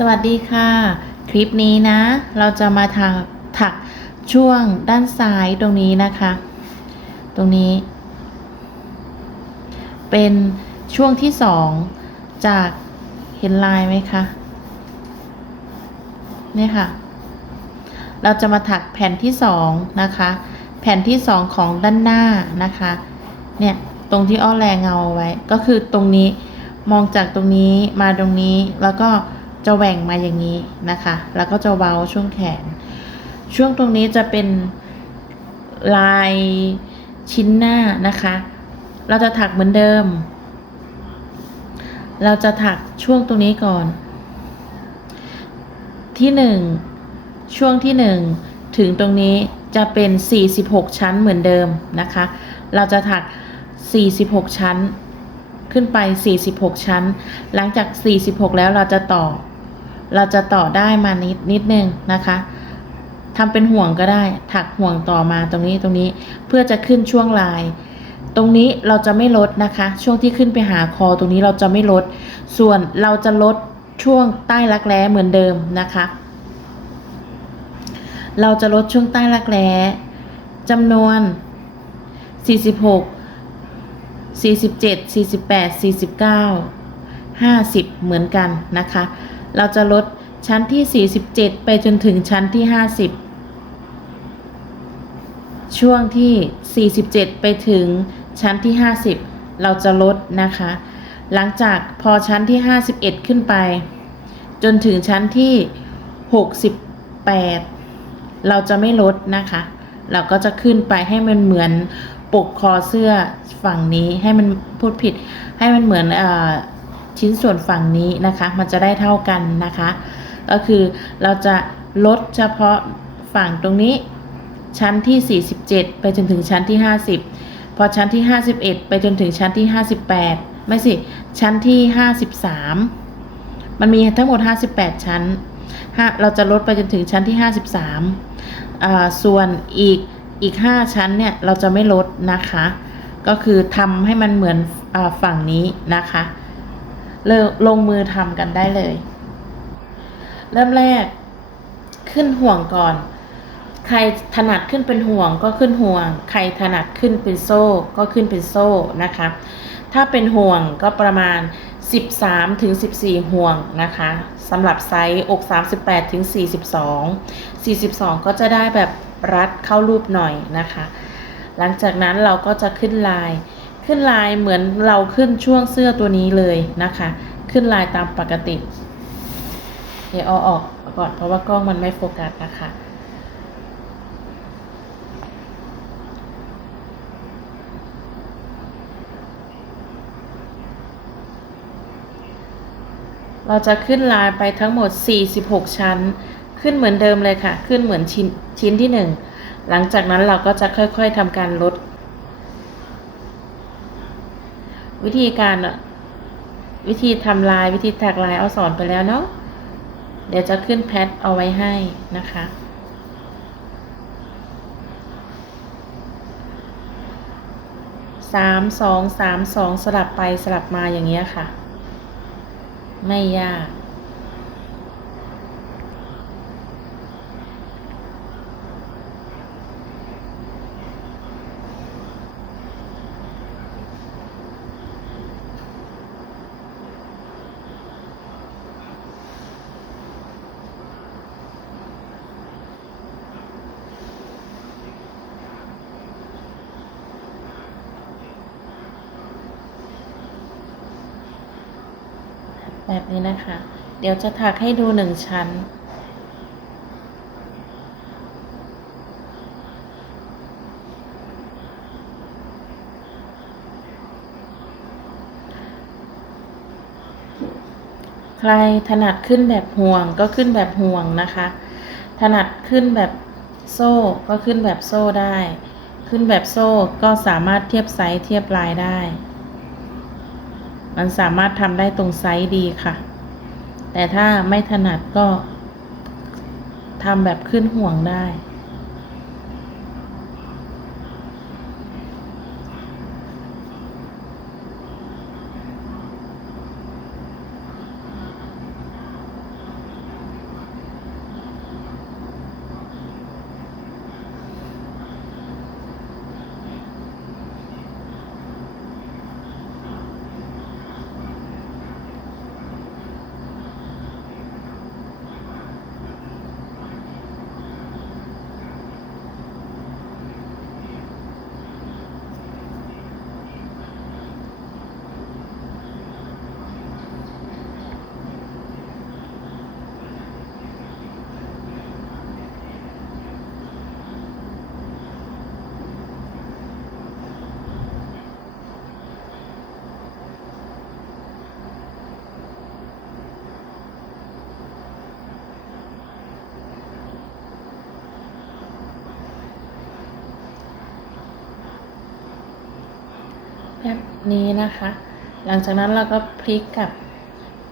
สวัสดีค่ะ คลิปนี้นะ เราจะมาถักถักช่วงด้านซ้ายตรงนี้นะคะ ตรงนี้ เป็นช่วงที่สองจากเห็นลายไหมคะเนี่ยค่ะ เราจะมาถักแผ่นที่สองนะคะ แผ่นที่สองของด้านหน้านะคะ เนี่ยตรงที่อ้อแรงเงาเอาไว้ ก็คือตรงนี้มองจากตรงนี้มาตรงนี้แล้วก็ จะแหว่งมาอย่างนี้นะคะ แล้วก็จะเว้าช่วงแขน ช่วงตรงนี้จะเป็นลายชิ้นหน้านะคะ เราจะถักเหมือนเดิม เราจะถักช่วงตรงนี้ก่อน ที่หนึ่งช่วงที่หนึ่งถึงตรงนี้จะเป็น 46 ชั้นเหมือนเดิมนะคะ เราจะถัก 46 ชั้น ขึ้นไป 46 ชั้น หลังจาก 46 แล้วเราจะต่อ เราจะต่อได้มานิดนิดนึงนะคะทำเป็นห่วงก็ได้ ถักห่วงต่อมาตรงนี้ตรงนี้เพื่อจะขึ้นช่วงลาย ตรงนี้เราจะไม่ลดนะคะ ช่วงที่ขึ้นไปหาคอตรงนี้เราจะไม่ลด ส่วนเราจะลดช่วงใต้รักแร้เหมือนเดิมนะคะ เราจะลดช่วงใต้รักแร้จำนวน 46 47 48 49 50 เหมือนกันนะคะ เราจะลดชั้นที่ 47 ไปจนถึงชั้นที่ 50 ช่วงที่ 47 ไปถึงชั้นที่ 50 เราจะลดนะคะ หลังจากพอชั้นที่ 51 ขึ้นไป จนถึงชั้นที่ 68 เราจะไม่ลดนะคะ เราก็จะขึ้นไปให้มันเหมือนปกคอเสื้อฝั่งนี้ให้มันพูดผิดให้มันเหมือนอ ชิ้นส่วนฝั่งนี้นะคะ มันจะได้เท่ากันนะคะ ก็คือเราจะลดเฉพาะฝั่งตรงนี้ ชั้นที่ 47 ไปจนถึงชั้นที่ 50 พอชั้นที่ 51 ไปจนถึงชั้นที่ 58 ไม่สิ ชั้นที่ 53 มันมีทั้งหมด 58 ชั้น เราจะลดไปจนถึงชั้นที่ 53าส่วนอีกอีก 5 ชั้นเนี่ย เราจะไม่ลดนะคะ ก็คือทำให้มันเหมือนอฝั่งนี้นะคะ ลงมือทำกันได้เลย เริ่มแรกขึ้นห่วงก่อน ใครถนัดขึ้นเป็นห่วงก็ขึ้นห่วง ใครถนัดขึ้นเป็นโซ่ก็ขึ้นเป็นโซ่นะคะ ถ้าเป็นห่วงก็ประมาณ 13ถึง14 ห่วงนะคะสำหรับไซส์อก 38ถึง42 42 ก็จะได้แบบรัดเข้ารูปหน่อยนะคะ หลังจากนั้นเราก็จะขึ้นลาย ขึ้นลายเหมือนเราขึ้นช่วงเสื้อตัวนี้เลยนะคะ ขึ้นลายตามปกติ เดี๋ยวเอาออกก่อนเพราะว่ากล้องมันไม่โฟกัสนะคะเราจะขึ้นลายไปทั้งหมด 46 ชั้น ขึ้นเหมือนเดิมเลยค่ะ ขึ้นเหมือนชิ้นชิ้นที่ 1 หลังจากนั้นเราก็จะค่อยๆทำการลด วิธีการวิธีทำลายวิธีถักลายเอาสอนไปแล้วเนาะเดี๋ยวจะขึ้นแพทเอาไว้ให้นะคะ สามสองสามสองสลับไปสลับมาอย่างเงี้ยค่ะ ไม่ยาก แบบนี้นะคะ เดี๋ยวจะถักให้ดูหนึ่งชั้น ใครถนัดขึ้นแบบห่วงก็ขึ้นแบบห่วงนะคะ ถนัดขึ้นแบบโซ่ก็ขึ้นแบบโซ่ได้ ขึ้นแบบโซ่ก็สามารถเทียบไซส์เทียบลายได้ มันสามารถทำได้ตรงไซส์ดีค่ะ แต่ถ้าไม่ถนัดก็ทำแบบขึ้นห่วงได้ นี้นะคะ หลังจากนั้นเราก็พลิกกลับ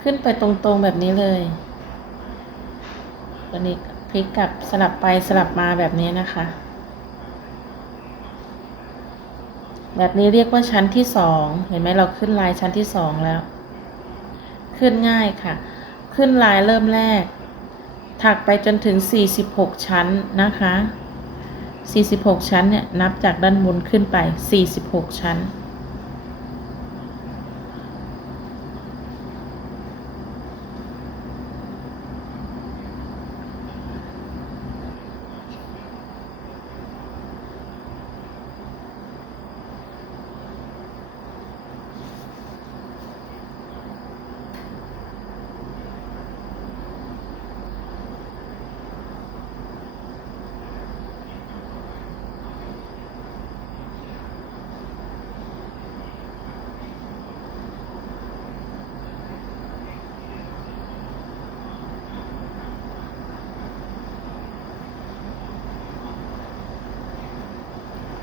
ขึ้นไปตรงๆแบบนี้เลยตัวนี้พลิกกลับสลับไปสลับมาแบบนี้นะคะ แบบนี้เรียกว่าชั้นที่สองเห็นไหมเราขึ้นลายชั้นที่สองแล้ว ขึ้นง่ายค่ะ ขึ้นลายเริ่มแรก ถักไปจนถึง 46 ชั้นนะคะ 46 ชั้นเนี่ยนับจากด้านบนขึ้นไป 46 ชั้น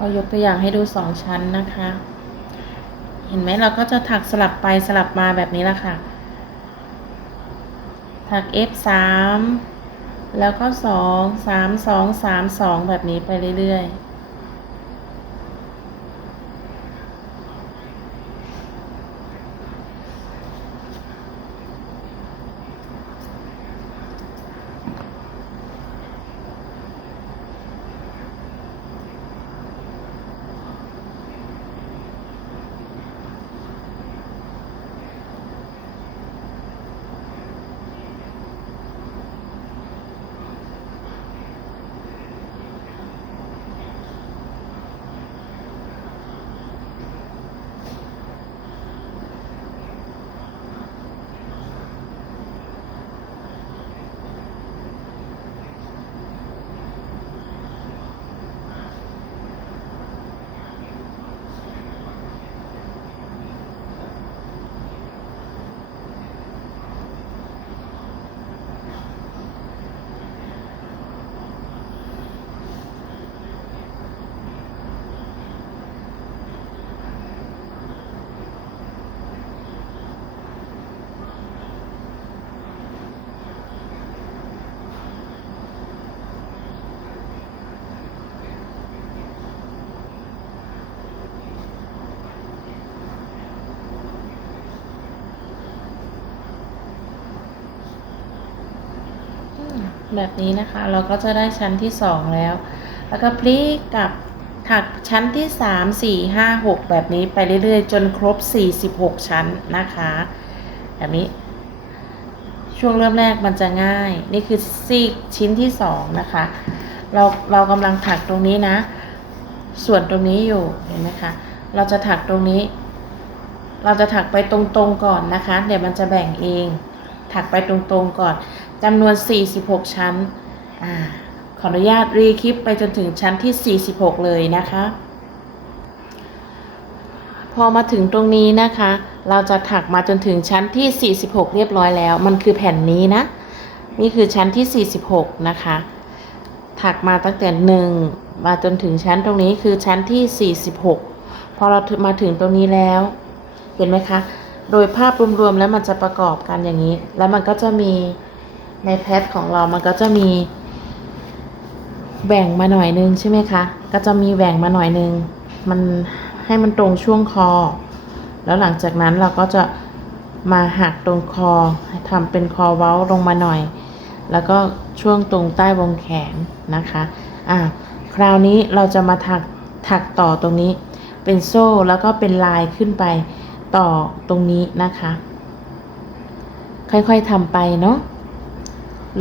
เอยกตัวอย่างให้ดูสองชั้นนะคะ เห็นไหมเราก็จะถักสลับไปสลับมาแบบนี้แหละค่ะ ถัก F สามแล้วก็สองสามสองสามสองแบบนี้ไปเรื่อยๆ แบบนี้นะคะ เราก็จะได้ชั้นที่สองแล้ว แล้วก็พลิกกลับถักชั้นที่สามสี่ห้าหกแบบนี้ไปเรื่อยๆ จนครบสี่สิบหกชั้นนะคะ แบบนี้ ช่วงเริ่มแรกมันจะง่าย นี่คือซีกชิ้นที่สองนะคะ เราเรากำลังถักตรงนี้นะ ส่วนตรงนี้อยู่เห็นไหมคะ เราจะถักตรงนี้ เราจะถักไปตรงๆก่อนนะคะ เดี๋ยวมันจะแบ่งเอง ถักไปตรงๆก่อน จำนวน 46 ชั้นอขออนุญาตรีคลิปไปจนถึงชั้นที่ 46 เลยนะคะ พอมาถึงตรงนี้นะคะ เราจะถักมาจนถึงชั้นที่ 46 เรียบร้อยแล้ว มันคือแผ่นนี้นะ นี่คือชั้นที่ 46 นะคะ ถักมาตั้งแต่ 1 มาจนถึงชั้นตรงนี้คือชั้นที่ 46 พอเรามาถึงตรงนี้แล้ว เห็นไหมคะโดยภาพรวมๆแล้วมันจะประกอบกันอย่างนี้ แล้วมันก็จะมี ในแพทของเรามันก็จะมีแบ่งมาหน่อยนึงใช่ไหมคะ ก็จะมีแบ่งมาหน่อยนึง มันให้มันตรงช่วงคอ แล้วหลังจากนั้นเราก็จะมาหักตรงคอทำเป็นคอเว้าลงมาหน่อย แล้วก็ช่วงตรงใต้วงแขนนะคะ อ่าคราวนี้เราจะมาถักถักต่อตรงนี้ เป็นโซ่แล้วก็เป็นลายขึ้นไปต่อตรงนี้นะคะ ค่อยๆทำไปเนาะ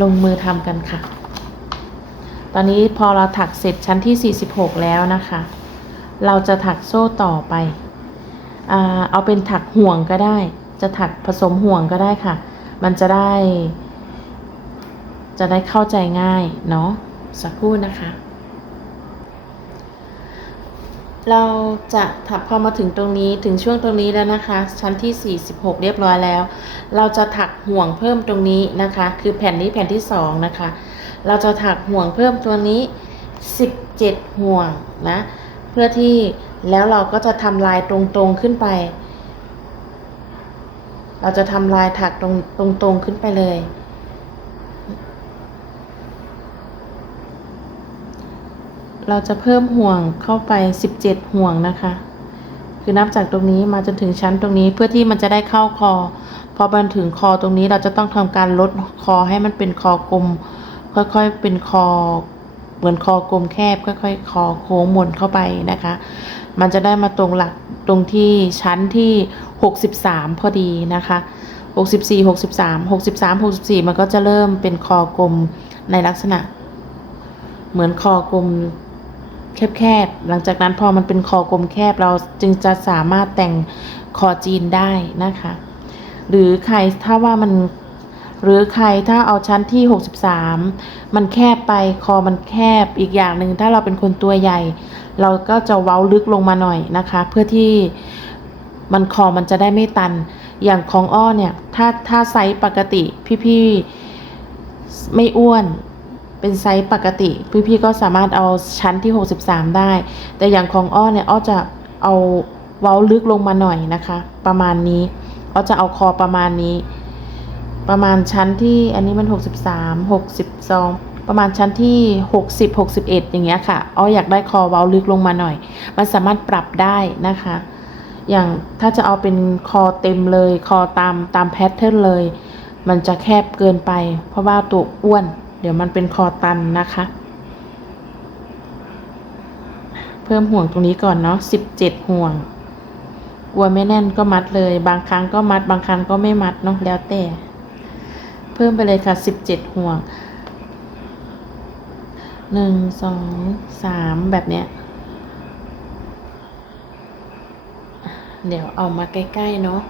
ลงมือทำกันค่ะ ตอนนี้พอเราถักเสร็จชั้นที่ 46 แล้วนะคะ เราจะถักโซ่ต่อไป เอาเป็นถักห่วงก็ได้ จะถักผสมห่วงก็ได้ค่ะ มันจะได้ จะได้เข้าใจง่ายเนาะสักครู่นะคะ เราจะถักพอมาถึงตรงนี้ถึงช่วงตรงนี้แล้วนะคะ ชั้นที่ 46 เรียบร้อยแล้ว เราจะถักห่วงเพิ่มตรงนี้นะคะ คือแผ่นนี้แผ่นที่ 2 นะคะ เราจะถักห่วงเพิ่มตัวนี้ 17 ห่วงนะเพื่อที่แล้วเราก็จะทำลายตรงๆขึ้นไป เราจะทำลายถักตรงตรงตรงขึ้นไปเลย เราจะเพิ่มห่วงเข้าไป 17 ห่วงนะคะ คือนับจากตรงนี้มาจนถึงชั้นตรงนี้เพื่อที่มันจะได้เข้าคอ พอมันถึงคอตรงนี้เราจะต้องทำการลดคอให้มันเป็นคอกลม ค่อยๆเป็นคอ เหมือนคอกลมแคบค่อยๆคอโค้งมนเข้าไปนะคะ มันจะได้มาตรงหลักตรงที่ชั้นที่ 63 พอดีนะคะ64 63 63 64 มันก็จะเริ่มเป็นคอกลมในลักษณะ เหมือนคอกลม แคบๆ หลังจากนั้นพอมันเป็นคอกลมแคบเราจึงจะสามารถแต่งคอจีนได้นะคะ หรือใครถ้าว่ามันหรือใครถ้าเอาชั้นที่ 63 มันแคบไปคอมันแคบอีกอย่างหนึ่งถ้าเราเป็นคนตัวใหญ่ เราก็จะเว้าลึกลงมาหน่อยนะคะ เพื่อที่มันคอมันจะได้ไม่ตัน อย่างของอ้อเนี่ย ถ้าถ้าไซส์ปกติพี่ๆไม่อ้วน เป็นไซส์ปกติ พี่ๆก็สามารถเอาชั้นที่ 63 ได้ แต่อย่างของอ้อเนี่ยอ้อจะเอาเว้าลึกลงมาหน่อยนะคะ ประมาณนี้อ้อจะเอาคอประมาณนี้ ประมาณชั้นที่อันนี้มัน 63 62 ประมาณชั้นที่ 60 61 อย่างเงี้ยค่ะอ้ออยากได้คอเว้าลึกลงมาหน่อย มันสามารถปรับได้นะคะ อย่างถ้าจะเอาเป็นคอเต็มเลย คอตามตามแพทเทิร์นเลย มันจะแคบเกินไป เพราะว่าตัวอ้วน เดี๋ยวมันเป็นคอตันนะคะ เพิ่มห่วงตรงนี้ก่อนเนาะ17ห่วง กลัวไม่แน่นก็มัดเลย บางครั้งก็มัด บางครั้งก็ไม่มัดเนาะแล้วแต่ เพิ่มไปเลยค่ะ17ห่วงหนึ่งสองสามแบบเนี้ยเดี๋ยวเอามาใกล้ ๆ เนาะ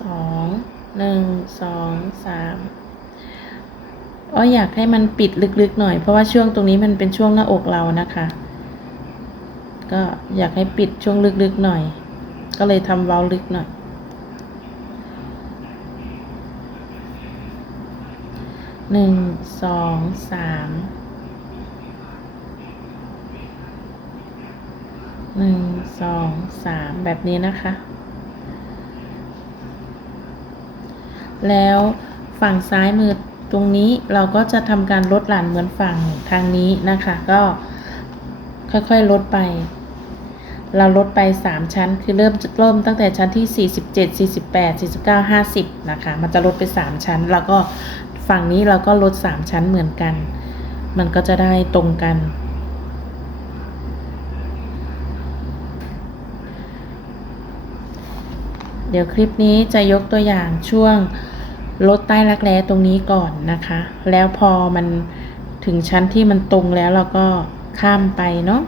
สอง หนึ่งสองสามอ้ออยากให้มันปิดลึกๆหน่อย เพราะว่าช่วงตรงนี้มันเป็นช่วงหน้าอกเรานะคะ ก็อยากให้ปิดช่วงลึกๆหน่อย ก็เลยทำเว้าลึกหน่อย หนึ่งสองสามหนึ่งสองสามแบบนี้นะคะ แล้วฝั่งซ้ายมือตรงนี้เราก็จะทำการลดหลั่นเหมือนฝั่งทางนี้นะคะ ก็ค่อยๆลดไป เราลดไป 3 ชั้น คือเริ่มเริ่มตั้งแต่ชั้นที่ 47 48 49 50 นะคะ มันจะลดไป 3 ชั้น แล้วก็ฝั่งนี้เราก็ลด 3 ชั้นเหมือนกัน มันก็จะได้ตรงกัน เดี๋ยวคลิปนี้จะยกตัวอย่างช่วงลดใต้รักแร้ตรงนี้ก่อนนะคะ แล้วพอมันถึงชั้นที่มันตรงแล้วเราก็ข้ามไปเนาะ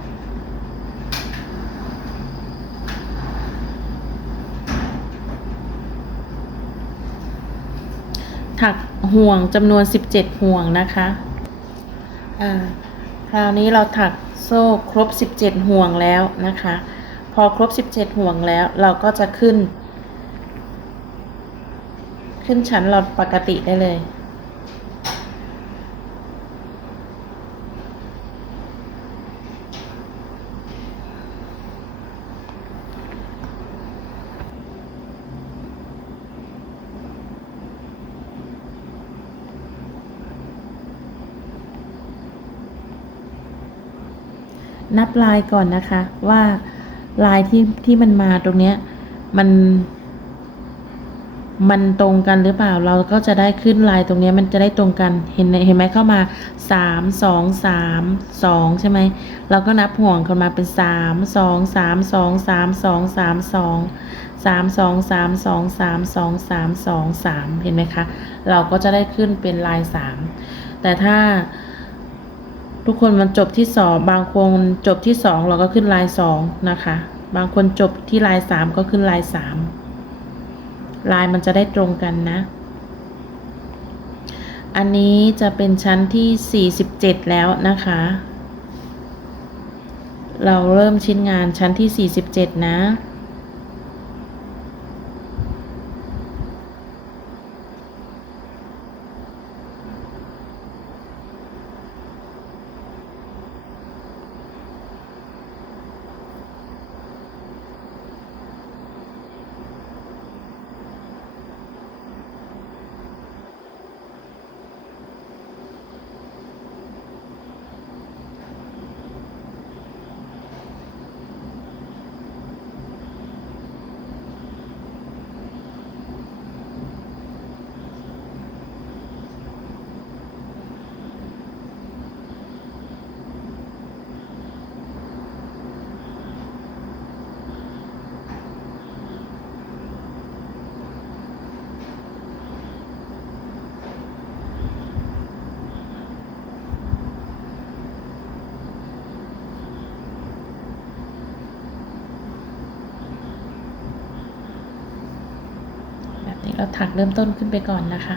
ถักห่วงจำนวน 17 ห่วงนะคะ อ่า คราวนี้เราถักโซ่ครบ 17 ห่วงแล้วนะคะ พอครบ 17 ห่วงแล้วเราก็จะขึ้น ขึ้นชั้นเราปกติได้เลย นับลายก่อนนะคะว่าลายที่ที่มันมาตรงเนี้ยมัน มันตรงกันหรือเปล่าเราก็จะได้ขึ้นลายตรงนี้มันจะได้ตรงกันเห็นเห็นไหมเข้ามาสามสองสามสองใช่ไหมเราก็นับห่วงกันมาเป็นสามสองสามสองสามสองสามสองสามสองสามสองสามสองสามสองสามเห็นไหมคะเราก็จะได้ขึ้นเป็นลายสามแต่ถ้าทุกคนมันจบที่สองบางคนจบที่สองเราก็ขึ้นลายสองนะคะ บางคนจบที่ลายสามก็ขึ้นลายสาม ลายมันจะได้ตรงกันนะ อันนี้จะเป็นชั้นที่ 47 แล้วนะคะ เราเริ่มชิ้นงานชั้นที่ 47 นะ นี่เรา ถักเริ่มต้นขึ้นไปก่อนนะคะ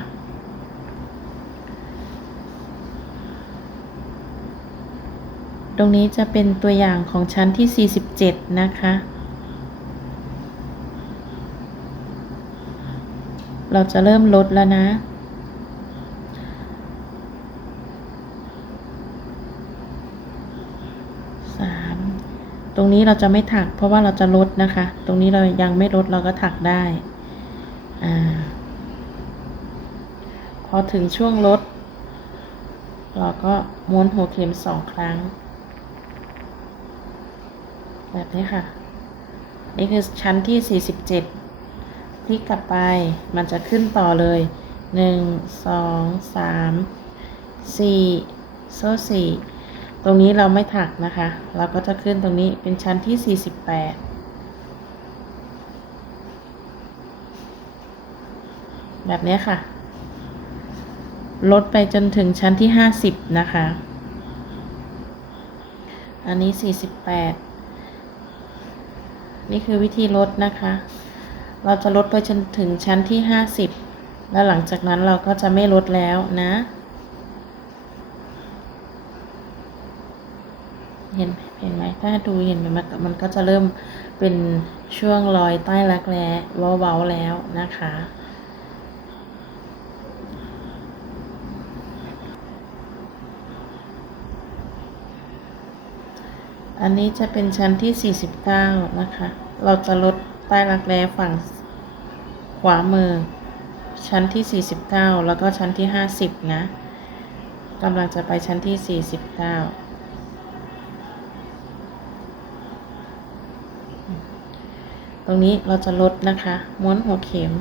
ตรงนี้จะเป็นตัวอย่างของชั้นที่ 47 นะคะ เราจะเริ่มลดแล้วนะสามตรงนี้เราจะไม่ถักเพราะว่าเราจะลดนะคะ ตรงนี้เรายังไม่ลดเราก็ถักได้ อพอถึงช่วงลด เราก็ม้วนหัวเข็มสองครั้ง แบบนี้ค่ะ นี่คือชั้นที่ 47พลิกกลับไปมันจะขึ้นต่อเลย 1 2 3 4 โซ่สี่ตรงนี้เราไม่ถักนะคะ เราก็จะขึ้นตรงนี้เป็นชั้นที่ 48 แบบนี้ค่ะ ลดไปจนถึงชั้นที่50นะคะ อันนี้48นี่คือวิธีลดนะคะ เราจะลดไปจนถึงชั้นที่50แล้วหลังจากนั้นเราก็จะไม่ลดแล้วนะ เห็นเห็นไหมถ้าดูเห็นไหมมันมันก็จะเริ่มเป็นช่วงรอยใต้รักแร้เว้าๆแล้วนะคะ อันนี้จะเป็นชั้นที่ 49 นะคะ เราจะลดใต้รักแร้ฝั่งขวามือ ชั้นที่ 49 แล้วก็ชั้นที่ 50 นะกำลังจะไปชั้นที่ 49 ตรงนี้เราจะลดนะคะ ม้วนหัวเข็ม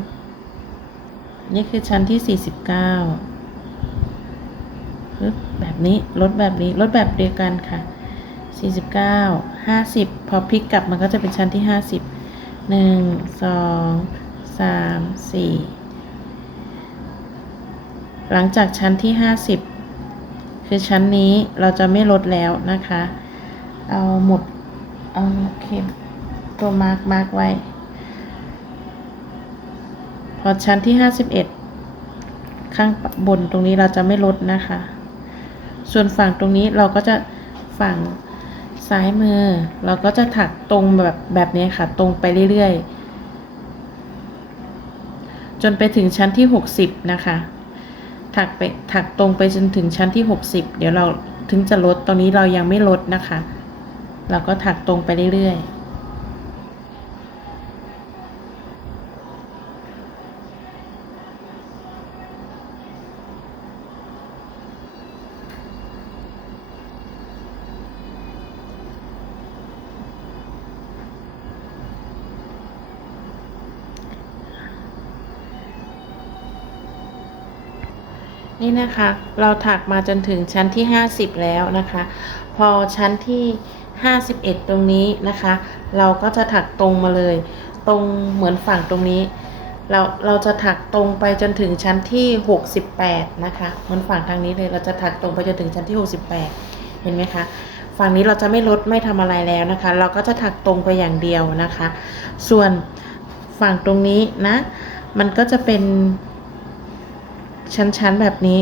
นี่คือชั้นที่ 49ปึ๊บแบบนี้ลดแบบนี้ลดแบบเดียวกันค่ะ 49 50พอพลิกกลับมันก็จะเป็นชั้นที่50 1 2 3 4หลังจากชั้นที่50คือชั้นนี้เราจะไม่ลดแล้วนะคะ เอาหมุดเอาเข็มตัวมาร์กมาร์กไว้ พอชั้นที่51ข้างบนตรงนี้เราจะไม่ลดนะคะ ส่วนฝั่งตรงนี้เราก็จะฝั่ง ซ้ายมือ เราก็จะถักตรงแบบแบบนี้ค่ะ ตรงไปเรื่อยๆ จนไปถึงชั้นที่ 60 นะคะ ถักไปถักตรงไปจนถึงชั้นที่ 60 เดี๋ยวเราถึงจะลดตรงนี้เรายังไม่ลดนะคะ เราก็ถักตรงไปเรื่อยๆ นะคะ เราถักมาจนถึงชั้นที่ 50 แล้วนะคะ พอชั้นที่ 51 ตรงนี้นะคะ เราก็จะถักตรงมาเลย ตรงเหมือนฝั่งตรงนี้ เราเราจะถักตรงไปจนถึงชั้นที่ 68 นะคะเหมือนฝั่งทางนี้เลยเราจะถักตรงไปจนถึงชั้นที่ 68 เห็นไหมคะฝั่งนี้เราจะไม่ลดไม่ทำอะไรแล้วนะคะ เราก็จะถักตรงไปอย่างเดียวนะคะ ส่วนฝั่งตรงนี้นะ มันก็จะเป็น ชั้นๆแบบนี้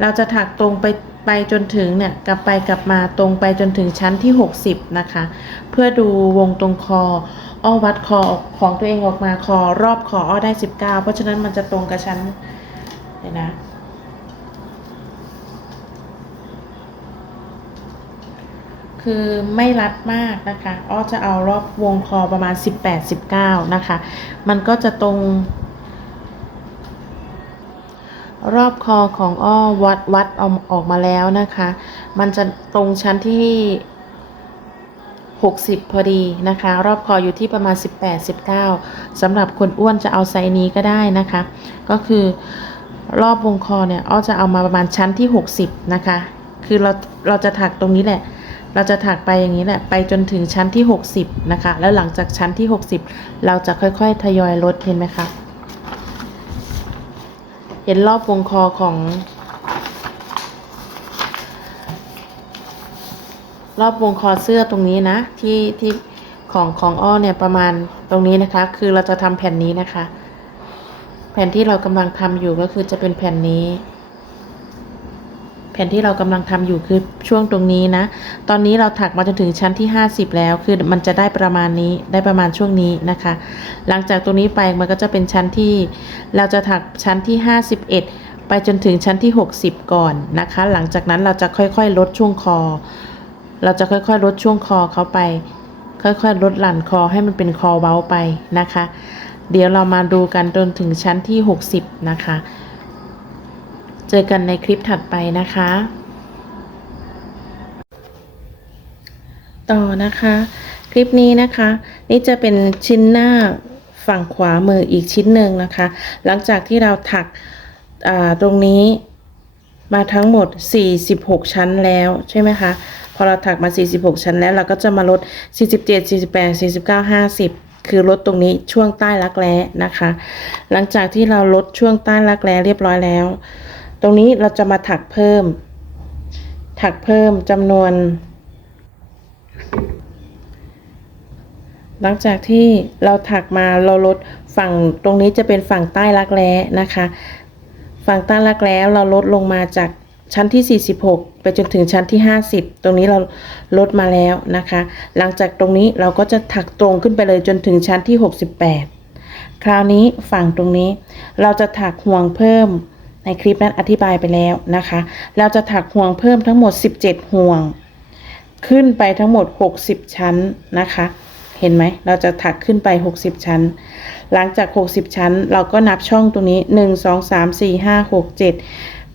เราจะถักตรงไปไปจนถึงเนี่ยกลับไปกลับมาตรงไปจนถึงชั้นที่ 60 นะคะ เพื่อดูวงตรงคออ้อวัดคอของตัวเองออกมาคอรอบคออ้อได้ 19 เพราะฉะนั้นมันจะตรงกับชั้นเดี๋ยวนะคือไม่รัดมากนะคะ อ้อจะเอารอบวงคอประมาณ 18-19 นะคะ มันก็จะตรง รอบคอของอ้อวัดวัดออกออกมาแล้วนะคะ มันจะตรงชั้นที่ 60 พอดีนะคะ รอบคออยู่ที่ประมาณ 18-19สำหรับคนอ้วนจะเอาไซส์นี้ก็ได้นะคะ ก็คือรอบวงคอเนี่ยอ้อจะเอามาประมาณชั้นที่ 60 นะคะ คือเราเราจะถักตรงนี้แหละเราจะถักไปอย่างนี้แหละ ไปจนถึงชั้นที่ 60 นะคะ แล้วหลังจากชั้นที่ 60 เราจะค่อยๆ ทยอยลดเห็นไหมคะ เห็นรอบวงคอของ รอบวงคอเสื้อตรงนี้นะ ที่ที่ของของอ้อเนี่ยประมาณตรงนี้นะคะ คือเราจะทำแผ่นนี้นะคะ แผ่นที่เรากำลังทำอยู่ก็คือจะเป็นแผ่นนี้ ผ่นที่เรากำลังทำอยู่คือช่วงตรงนี้นะ ตอนนี้เราถักมาจนถึงชั้นที่ 50 แล้ว คือมันจะได้ประมาณนี้ ได้ประมาณช่วงนี้นะคะ หลังจากตรงนี้ไปมันก็จะเป็นชั้นที่ เราจะถักชั้นที่ 51 ไปจนถึงชั้นที่ 60 ก่อนนะคะ หลังจากนั้นเราจะค่อยๆ ลดช่วงคอ เราจะค่อยๆ ลดช่วงคอเขาไป ค่อยๆ ลดหลั่นคอให้มันเป็นคอเว้าไปนะคะ เดี๋ยวเรามาดูกันจนถึงชั้นที่ 60 นะคะ เจอกันในคลิปถัดไปนะคะ ต่อนะคะ คลิปนี้นะคะ นี่จะเป็นชิ้นหน้าฝั่งขวามืออีกชิ้นหนึ่งนะคะ หลังจากที่เราถักตรงนี้มาทั้งหมด 46 ชั้นแล้วใช่ไหมคะ พอเราถักมา 46 ชั้นแล้ว เราก็จะมาลด 47 48 49 50 คือลดตรงนี้ช่วงใต้รักแร้นะคะ หลังจากที่เราลดช่วงใต้รักแร้เรียบร้อยแล้ว ตรงนี้เราจะมาถักเพิ่ม ถักเพิ่มจำนวน หลังจากที่เราถักมาเราลดฝั่งตรงนี้จะเป็นฝั่งใต้รักแร้นะคะ ฝั่งใต้รักแร้เราลดลงมาจากชั้นที่ 46 ไปจนถึงชั้นที่ 50 ตรงนี้เราลดมาแล้วนะคะ หลังจากตรงนี้เราก็จะถักตรงขึ้นไปเลยจนถึงชั้นที่ 68 คราวนี้ฝั่งตรงนี้เราจะถักห่วงเพิ่ม ในคลิปนั้นอธิบายไปแล้วนะคะ เราจะถักห่วงเพิ่มทั้งหมด 17 ห่วง ขึ้นไปทั้งหมด 60 ชั้นนะคะ เห็นไหม เราจะถักขึ้นไป 60 ชั้น หลังจาก 60 ชั้น เราก็นับช่องตรงนี้ 1 2 3 4 5 6 7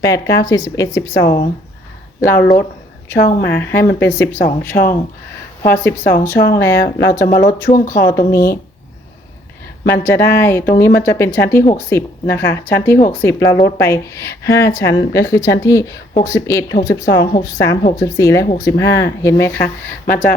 8 9 10 11 12 เราลดช่องมาให้มันเป็น 12 ช่อง พอ 12 ช่องแล้ว เราจะมาลดช่วงคอตรงนี้ มันจะได้ตรงนี้มันจะเป็นชั้นที่ 60 นะคะ ชั้นที่ 60 เราลดไป 5 ชั้นก็คือชั้นที่ 61 62 63 64 และ 65 เห็นไหมคะ มันจะ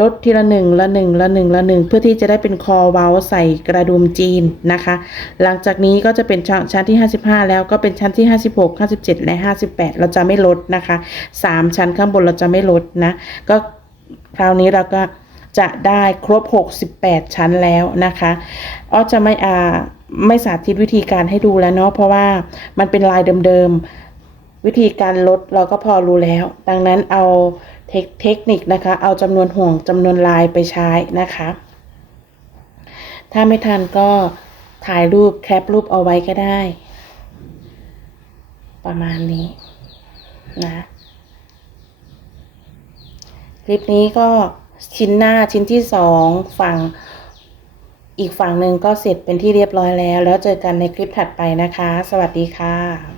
ลดทีละหนึ่งละหนึ่งละหนึ่งละหนึ่งเพื่อที่จะได้เป็นคอเว้าใส่กระดุมจีนนะคะ หลังจากนี้ก็จะเป็นชั้นชั้นที่ 55 แล้วก็เป็นชั้นที่ 56 57 และ 58 เราจะไม่ลดนะคะ 3 ชั้นข้างบนเราจะไม่ลดนะ ก็คราวนี้เราก็ จะได้ครบ 68 ชั้นแล้วนะคะอ้อจะไม่อ่าไม่สาธิตวิธีการให้ดูแล้วเนาะเพราะว่ามันเป็นลายเดิมๆ วิธีการลดเราก็พอรู้แล้ว ดังนั้นเอาเทคเทคนิคนะคะ เอาจำนวนห่วงจำนวนลายไปใช้นะคะ ถ้าไม่ทันก็ถ่ายรูปแคปรูปเอาไว้ก็ได้ ประมาณนี้นะ คลิปนี้ก็ ชิ้นหน้าชิ้นที่สองฝั่งอีกฝั่งหนึ่งก็เสร็จเป็นที่เรียบร้อยแล้ว แล้วเจอกันในคลิปถัดไปนะคะ สวัสดีค่ะ